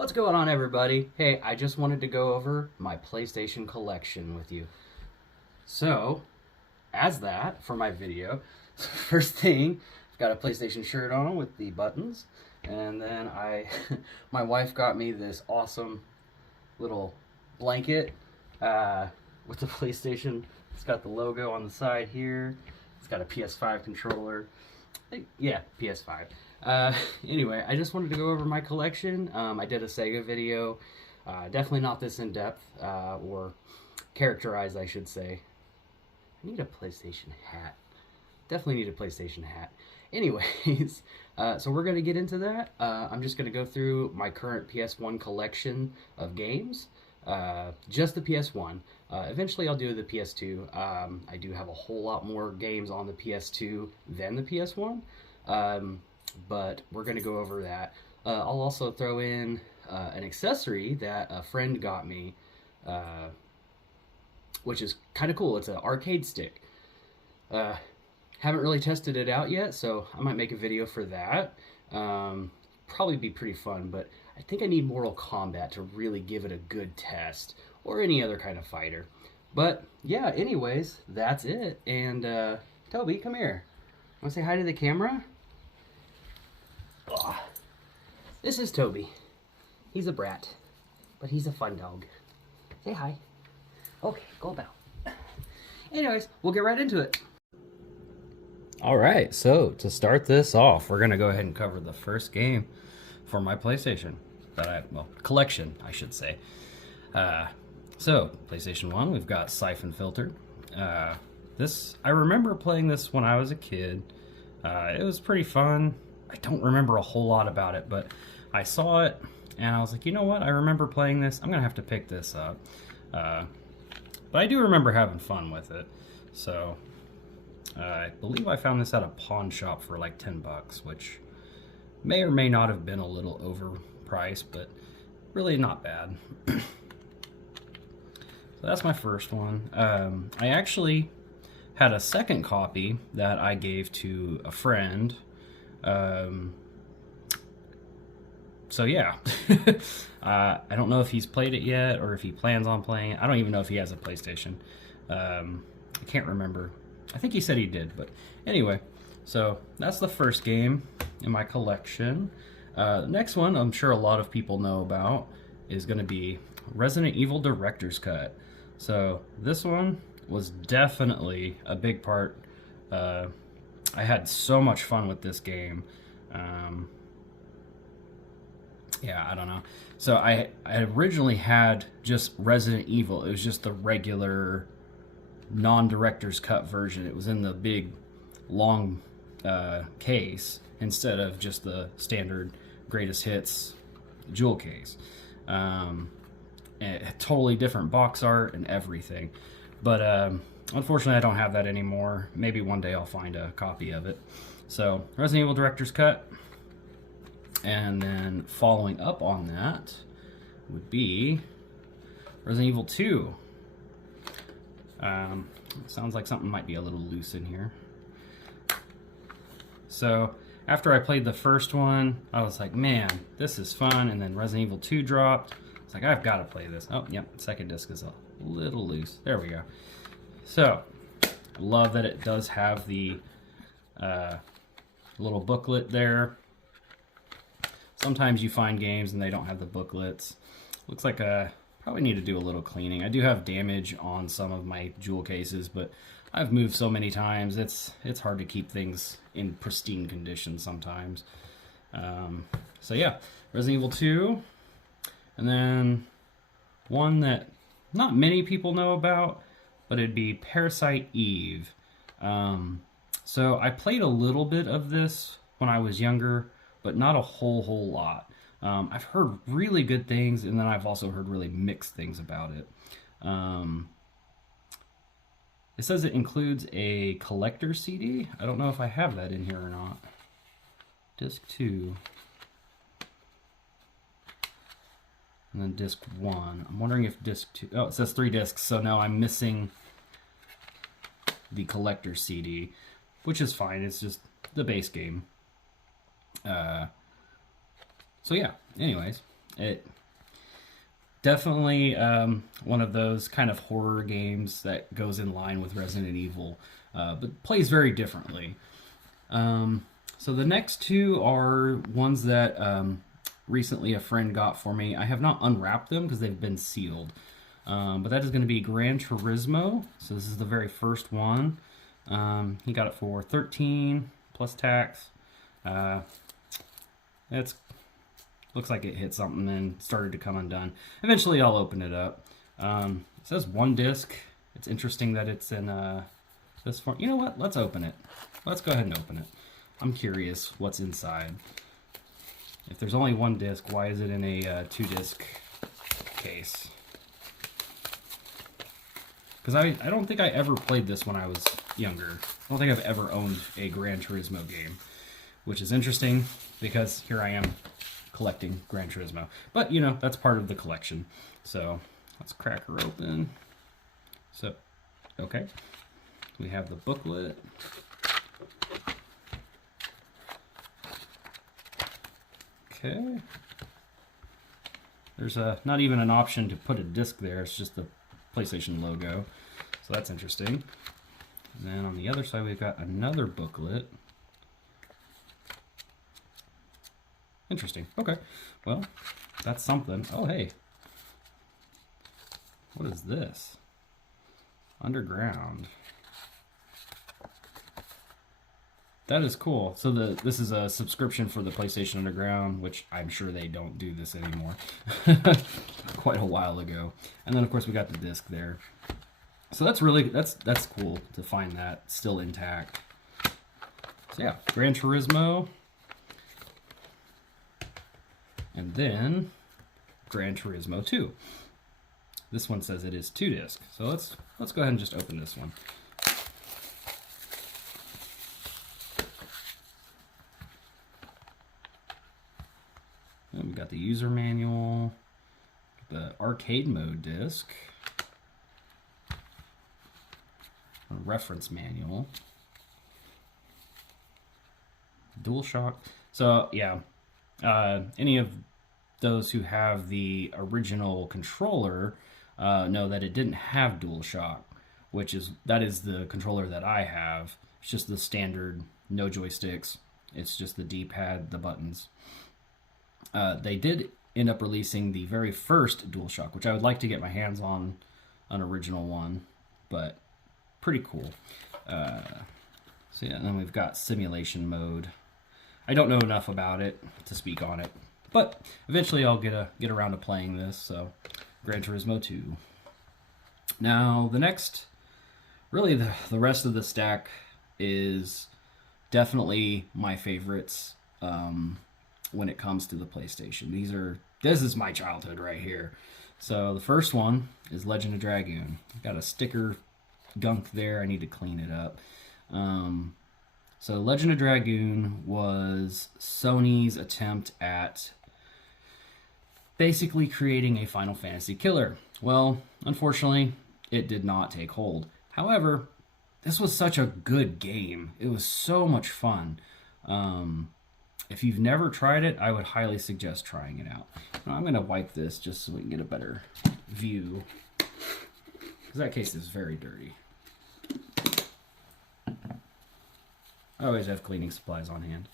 What's going on, everybody? Hey, I just wanted to go over my PlayStation collection with you. So, as that for my video, first thing, I've got a PlayStation shirt on with the buttons, and then my wife got me this awesome little blanket with the PlayStation. It's got the logo on the side here. It's got a PS5 controller. Yeah, PS5. Anyway, I just wanted to go over my collection. I did a Sega video, definitely not this in depth, or characterized, I should say. I need a PlayStation hat. Definitely need a PlayStation hat. Anyways, so we're going to get into that. I'm just going to go through my current PS1 collection of games. Just the PS1. Eventually I'll do the PS2. I do have a whole lot more games on the PS2 than the PS1. But we're going to go over that. I'll also throw in an accessory that a friend got me, which is kind of cool. It's an arcade stick. Haven't really tested it out yet, so I might make a video for that. Probably be pretty fun, but I think I need Mortal Kombat to really give it a good test, or any other kind of fighter. But yeah, anyways, that's it. And Toby, come here. Want to say hi to the camera? Oh, this is Toby. He's a brat, but he's a fun dog. Say hi. Okay, go about. Anyways, we'll get right into it. All right, so to start this off, we're gonna go ahead and cover the first game for my PlayStation collection, I should say. So PlayStation 1, we've got Siphon Filter. I remember playing this when I was a kid. It was pretty fun. I don't remember a whole lot about it, but I saw it and I was like, you know what? I remember playing this. I'm gonna have to pick this up. But I do remember having fun with it. So I believe I found this at a pawn shop for like 10 bucks, which may or may not have been a little overpriced, but really not bad. So that's my first one. I actually had a second copy that I gave to a friend. So yeah, I don't know if he's played it yet or if he plans on playing it. I don't even know if he has a PlayStation. I can't remember. I think he said he did, but anyway, so that's the first game in my collection. The next one I'm sure a lot of people know about is going to be Resident Evil Director's Cut. So this one was definitely a big part. I had so much fun with this game. Yeah, I don't know. So I originally had just Resident Evil. It was just the regular non-director's cut version. It was in the big long case instead of just the standard greatest hits jewel case. And totally different box art and everything. But unfortunately I don't have that anymore. Maybe one day I'll find a copy of it. So Resident Evil Director's Cut. And then following up on that would be Resident Evil 2. Sounds like something might be a little loose in here. So after I played the first one, I was like, man, this is fun. And then Resident Evil 2 dropped. It's like, I've got to play this. Oh, yep, second disc is a little loose. There we go. So, I love that it does have the little booklet there. Sometimes you find games and they don't have the booklets. Looks like I probably need to do a little cleaning. I do have damage on some of my jewel cases, but I've moved so many times, it's hard to keep things in pristine condition sometimes. So yeah, Resident Evil 2. And then one that not many people know about, but it'd be Parasite Eve. So I played a little bit of this when I was younger, but not a whole lot. I've heard really good things, and then I've also heard really mixed things about it. It says it includes a collector CD. I don't know if I have that in here or not. Disc 2. And then disc 1. I'm wondering if disc 2... Oh, it says 3 discs, so now I'm missing the collector CD, which is fine. It's just the base game. So yeah, anyways, It definitely one of those kind of horror games that goes in line with Resident Evil, but plays very differently. So the next two are ones that recently a friend got for me. I have not unwrapped them because they've been sealed. But that is going to be Gran Turismo. So this is the very first one. He got it for 13 plus tax. It's looks like it hit something and started to come undone. Eventually I'll open it up. It says one disc. It's interesting that it's in this form. You know what? Let's open it. Let's go ahead and open it. I'm curious what's inside. If there's only one disc, why is it in a 2-disc case? Because I don't think I ever played this when I was younger. I don't think I've ever owned a Gran Turismo game, which is interesting because here I am collecting Gran Turismo. But, you know, that's part of the collection. So, let's crack her open. So, okay. We have the booklet. Okay. There's not even an option to put a disc there. It's just the PlayStation logo. So that's interesting. And then on the other side, we've got another booklet. Interesting. Okay. Well, that's something. Oh, hey. What is this? Underground. That is cool. So this is a subscription for the PlayStation Underground, which I'm sure they don't do this anymore. Quite a while ago. And then of course we got the disc there. So that's really that's cool to find that still intact. So yeah, Gran Turismo. And then Gran Turismo 2. This one says it is 2-disc. So let's go ahead and just open this one. And we got the user manual, the arcade mode disc, a reference manual, DualShock. So yeah, any of those who have the original controller know that it didn't have DualShock, that is the controller that I have. It's just the standard, no joysticks. It's just the D-pad, the buttons. They did end up releasing the very first DualShock, which I would like to get my hands on an original one, but pretty cool. So yeah, and then we've got simulation mode. I don't know enough about it to speak on it, but eventually I'll get around to playing this. So, Gran Turismo 2. Now the next, really the rest of the stack is definitely my favorites. When it comes to the PlayStation. This is my childhood right here. So the first one is Legend of Dragoon. Got a sticker gunk there. I need to clean it up. So Legend of Dragoon was Sony's attempt at basically creating a Final Fantasy killer. Well, unfortunately, it did not take hold. However, this was such a good game. It was so much fun. If you've never tried it, I would highly suggest trying it out. Now, I'm going to wipe this just so we can get a better view, because that case is very dirty. I always have cleaning supplies on hand.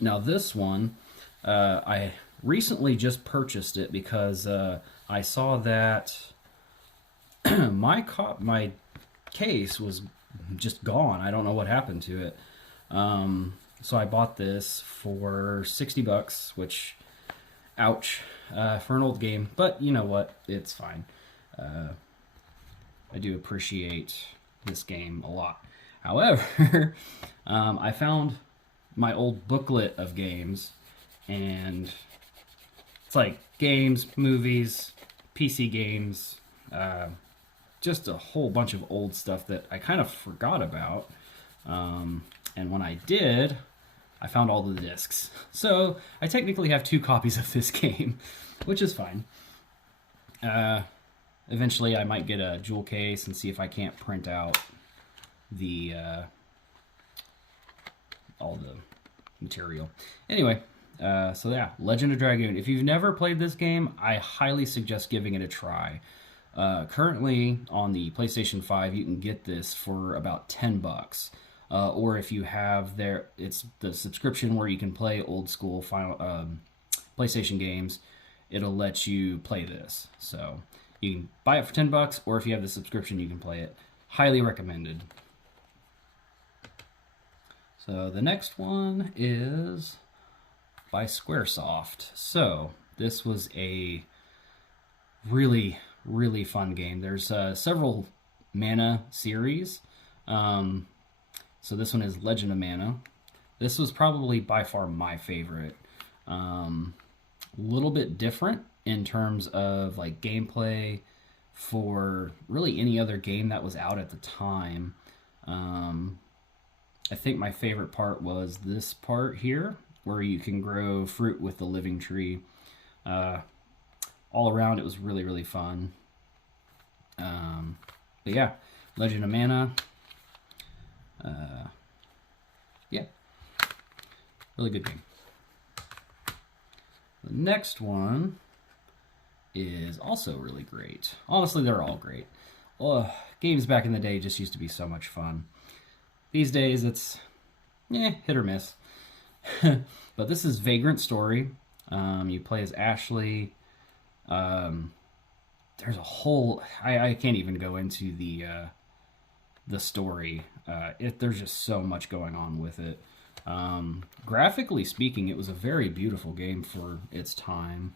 Now this one, I recently just purchased it because I saw that my case was just gone. I don't know what happened to it. So I bought this for $60, which, ouch, for an old game. But you know what? It's fine. I do appreciate this game a lot. However, I found my old booklet of games, and it's like games, movies, PC games, just a whole bunch of old stuff that I kind of forgot about. And when I did, I found all the discs. So I technically have 2 copies of this game, which is fine. Eventually I might get a jewel case and see if I can't print out the all the material. Anyway, so yeah, Legend of Dragoon. If you've never played this game, I highly suggest giving it a try. Currently on the PlayStation 5, you can get this for about $10. Or if you have it's the subscription where you can play old school PlayStation games. It'll let you play this. So you can buy it for $10, or if you have the subscription, you can play it. Highly recommended. So the next one is by Squaresoft. So this was a really, really fun game. There's several Mana series. So this one is Legend of Mana. This was probably by far my favorite. A little bit different in terms of like gameplay for really any other game that was out at the time. I think my favorite part was this part here, where you can grow fruit with the living tree. All around, it was really, really fun. But yeah, Legend of Mana. Yeah, really good game. The next one is also really great. Honestly, they're all great. Games back in the day just used to be so much fun. These days, it's hit or miss. But this is Vagrant Story. You play as Ashley. There's a whole... I can't even go into the story. There's just so much going on with it. Graphically speaking, it was a very beautiful game for its time.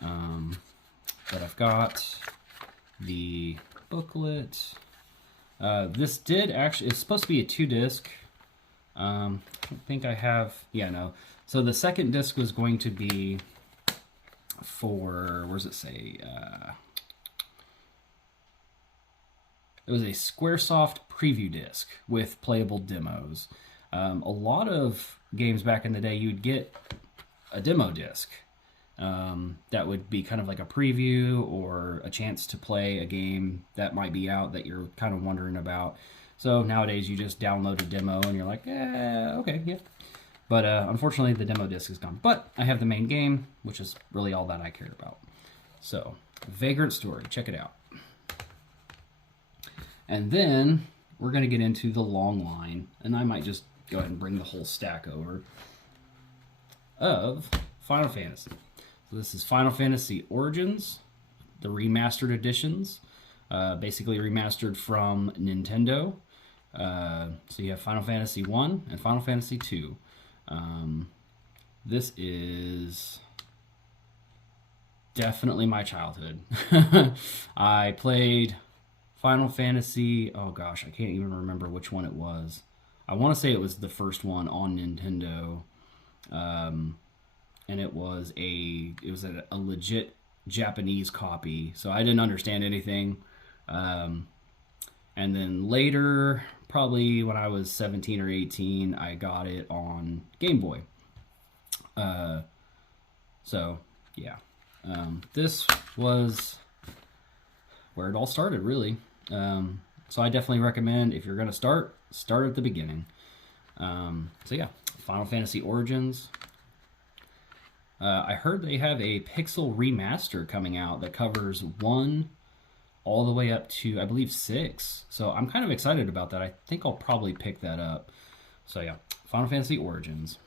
But I've got the booklet. This did actually... It's supposed to be a 2-disc. I don't think I have... Yeah, no. So the second disc was going to be for... Where does it say? It was a Squaresoft preview disc with playable demos. A lot of games back in the day, you'd get a demo disc that would be kind of like a preview or a chance to play a game that might be out that you're kind of wondering about. So nowadays, you just download a demo and you're like, okay, yeah. But unfortunately, the demo disc is gone. But I have the main game, which is really all that I cared about. So, Vagrant Story, check it out. And then we're going to get into the long line, and I might just go ahead and bring the whole stack over, of Final Fantasy. So this is Final Fantasy Origins, the remastered editions, basically remastered from Nintendo. So you have Final Fantasy 1 and Final Fantasy 2. This is definitely my childhood. I played Final Fantasy, oh gosh, I can't even remember which one it was. I want to say it was the first one on Nintendo. And it was a legit Japanese copy, so I didn't understand anything. And then later, probably when I was 17 or 18, I got it on Game Boy. So, yeah. This was where it all started, really. So I definitely recommend, if you're going to start at the beginning. So yeah, Final Fantasy Origins. I heard they have a Pixel remaster coming out that covers 1 all the way up to, I believe, 6. So I'm kind of excited about that. I think I'll probably pick that up. So yeah, Final Fantasy Origins.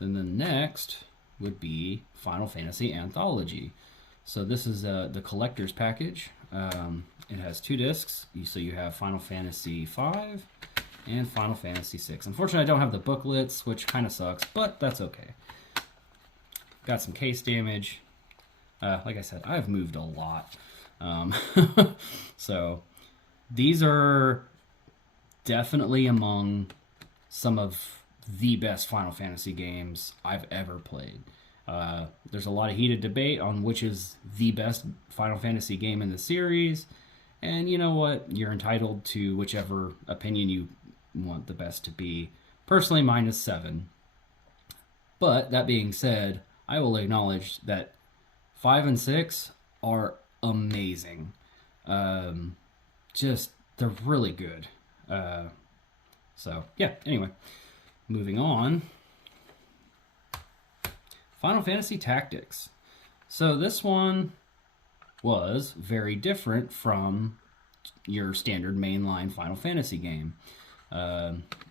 Then the next would be Final Fantasy Anthology. So this is the collector's package. It has 2 discs. So you have Final Fantasy V and Final Fantasy VI. Unfortunately, I don't have the booklets, which kind of sucks, but that's okay. Got some case damage. Like I said, I've moved a lot. So these are definitely among some of the best Final Fantasy games I've ever played. There's a lot of heated debate on which is the best Final Fantasy game in the series. And you know what? You're entitled to whichever opinion you want the best to be. Personally, mine is 7. But that being said, I will acknowledge that 5 and 6 are amazing. Just, they're really good. So, yeah, anyway. Moving on. Final Fantasy Tactics. So this one was very different from your standard mainline Final Fantasy game.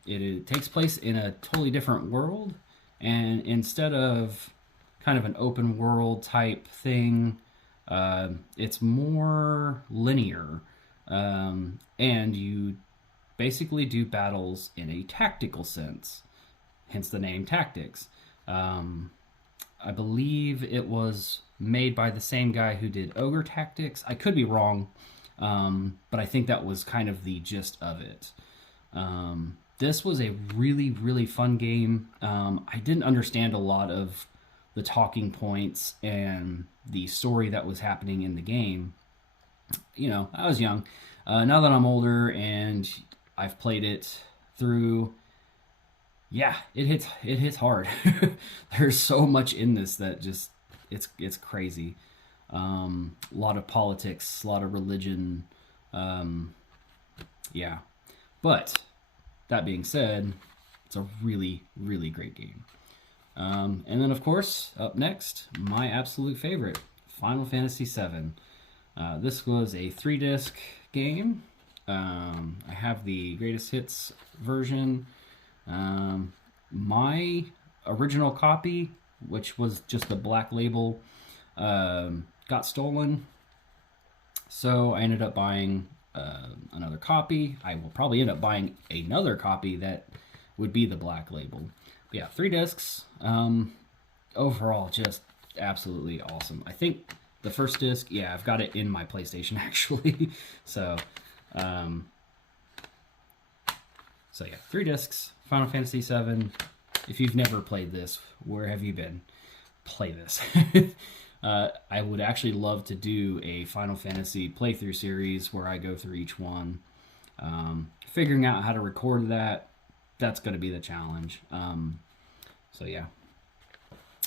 It takes place in a totally different world, and instead of kind of an open world type thing, it's more linear, and you basically do battles in a tactical sense, hence the name Tactics. I believe it was made by the same guy who did Ogre Tactics. I could be wrong, but I think that was kind of the gist of it. This was a really, really fun game. I didn't understand a lot of the talking points and the story that was happening in the game. You know, I was young. Now that I'm older and I've played it through, yeah, it hits hard. There's so much in this that just it's crazy. A lot of politics, a lot of religion. Yeah, but that being said, it's a really, really great game. And then, of course, up next, my absolute favorite, Final Fantasy VII. This was a 3-disc game. I have the greatest hits version. My original copy, which was just the black label, got stolen. So I ended up buying another copy. I will probably end up buying another copy that would be the black label. But yeah, 3 discs. Overall, just absolutely awesome. I think the first disc, yeah, I've got it in my PlayStation actually. So yeah, 3 discs, Final Fantasy VII. If you've never played this, where have you been? Play this. I would actually love to do a Final Fantasy playthrough series where I go through each one. Figuring out how to record that's going to be the challenge. So yeah.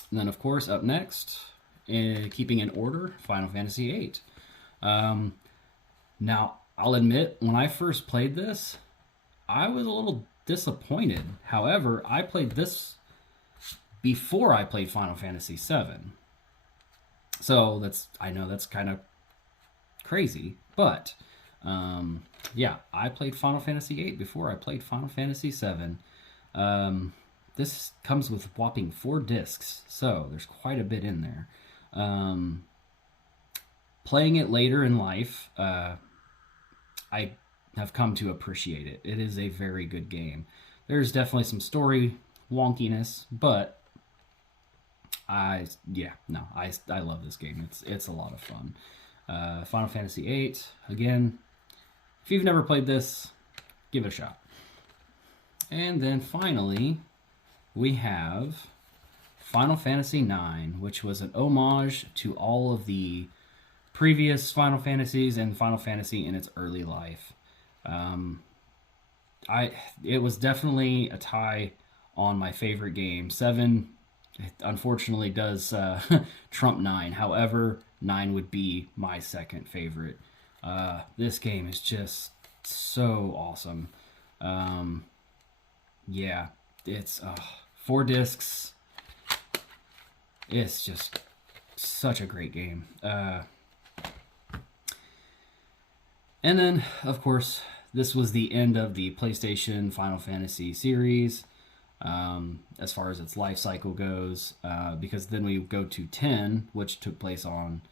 And then, of course, up next, keeping in order, Final Fantasy VIII. Now, I'll admit, when I first played this, I was a little disappointed. However, I played this before I played Final Fantasy VII. So I know that's kind of crazy, but yeah, I played Final Fantasy VIII before I played Final Fantasy VII. This comes with whopping 4 discs, so there's quite a bit in there. Playing it later in life, I have come to appreciate it. It is a very good game. There's definitely some story wonkiness, but I love this game. It's a lot of fun. Final Fantasy VIII, again, if you've never played this, give it a shot. And then finally, we have Final Fantasy IX, which was an homage to all of the previous Final Fantasies and Final Fantasy in its early life. It was definitely a tie on my favorite game. 7, unfortunately, does trump 9. However, 9 would be my second favorite. This game is just so awesome. Yeah, it's 4 discs. It's just such a great game. And then, of course, this was the end of the PlayStation Final Fantasy series, as far as its life cycle goes, because then we go to 10, which took place on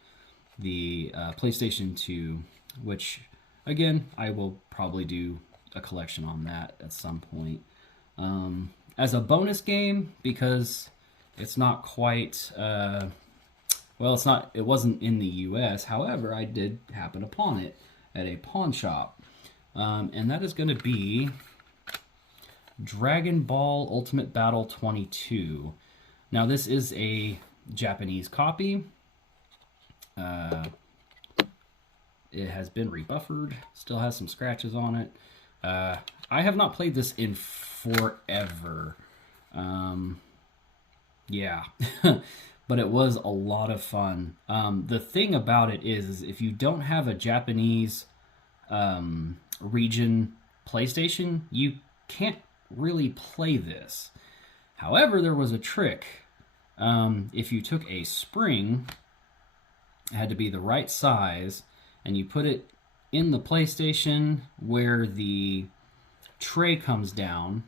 the PlayStation 2, which, again, I will probably do a collection on that at some point. As a bonus game, because it's not quite, it wasn't in the US, however, I did happen upon it at a pawn shop. And that is going to be Dragon Ball Ultimate Battle 22. Now, this is a Japanese copy. It has been rebuffered, still has some scratches on it. I have not played this in forever. Yeah, but it was a lot of fun. The thing about it is if you don't have a Japanese region PlayStation, you can't really play this. However, there was a trick if you took a spring, it had to be the right size, and you put it in the PlayStation where the tray comes down.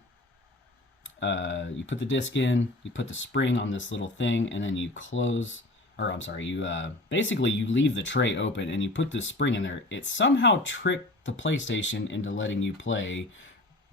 You put the disc in, you put the spring on this little thing, and then you close, or I'm sorry, you basically you leave the tray open and you put the spring in there. It somehow tricked the PlayStation into letting you play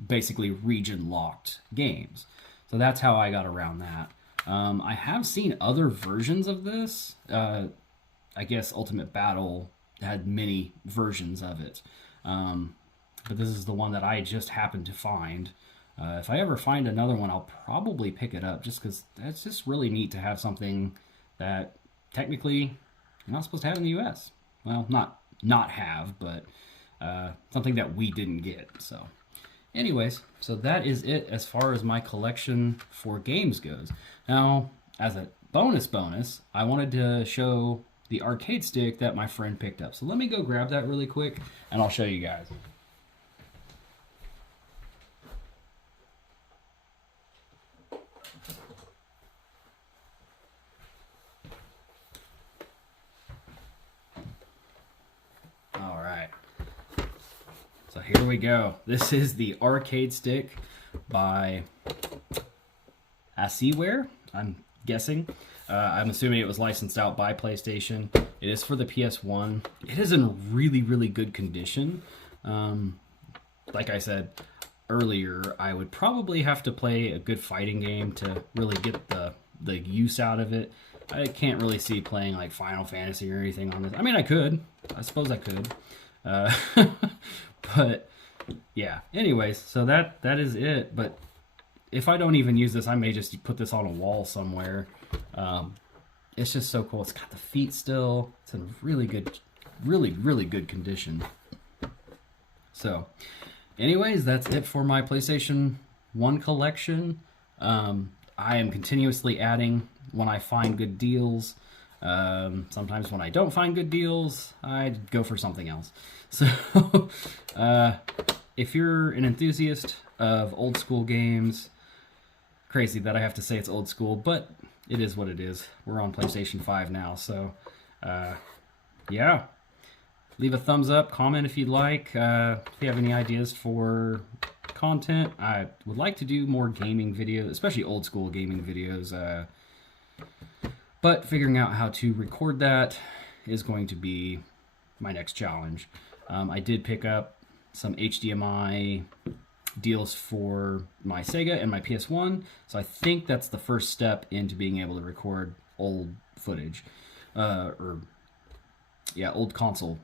basically region locked games. So that's how I got around that. I have seen other versions of this. I guess Ultimate Battle had many versions of it. But this is the one that I just happened to find. If I ever find another one, I'll probably pick it up just because that's just really neat to have something that technically you're not supposed to have in the US. Well, not have, but something that we didn't get. So anyways, so that is it as far as my collection for games goes. Now, as a bonus, I wanted to show the arcade stick that my friend picked up. So let me go grab that really quick and I'll show you guys. All right. So here we go. This is the arcade stick by Asiware, I'm guessing. I'm assuming it was licensed out by PlayStation. It is for the PS1. It is in really, really good condition. Like I said earlier, I would probably have to play a good fighting game to really get the use out of it. I can't really see playing like Final Fantasy or anything on this. I mean, I could. I suppose I could. But yeah. Anyways, so that is it. But if I don't even use this, I may just put this on a wall somewhere. It's just so cool. It's got the feet still. It's in really good, really good condition. So, anyways, that's it for my PlayStation 1 collection. I am continuously adding when I find good deals. Sometimes when I don't find good deals, I go for something else. So, if you're an enthusiast of old school games, crazy that I have to say it's old school, but it is what it is. We're on PlayStation 5 now, so yeah. Leave a thumbs up, comment if you'd like. If you have any ideas for content, I would like to do more gaming videos, especially old school gaming videos. But figuring out how to record that is going to be my next challenge. I did pick up some HDMI deals for my Sega and my PS1, so I think that's the first step into being able to record old footage, old console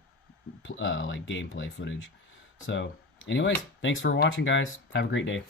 like gameplay footage. So anyways, thanks for watching, guys. Have a great day.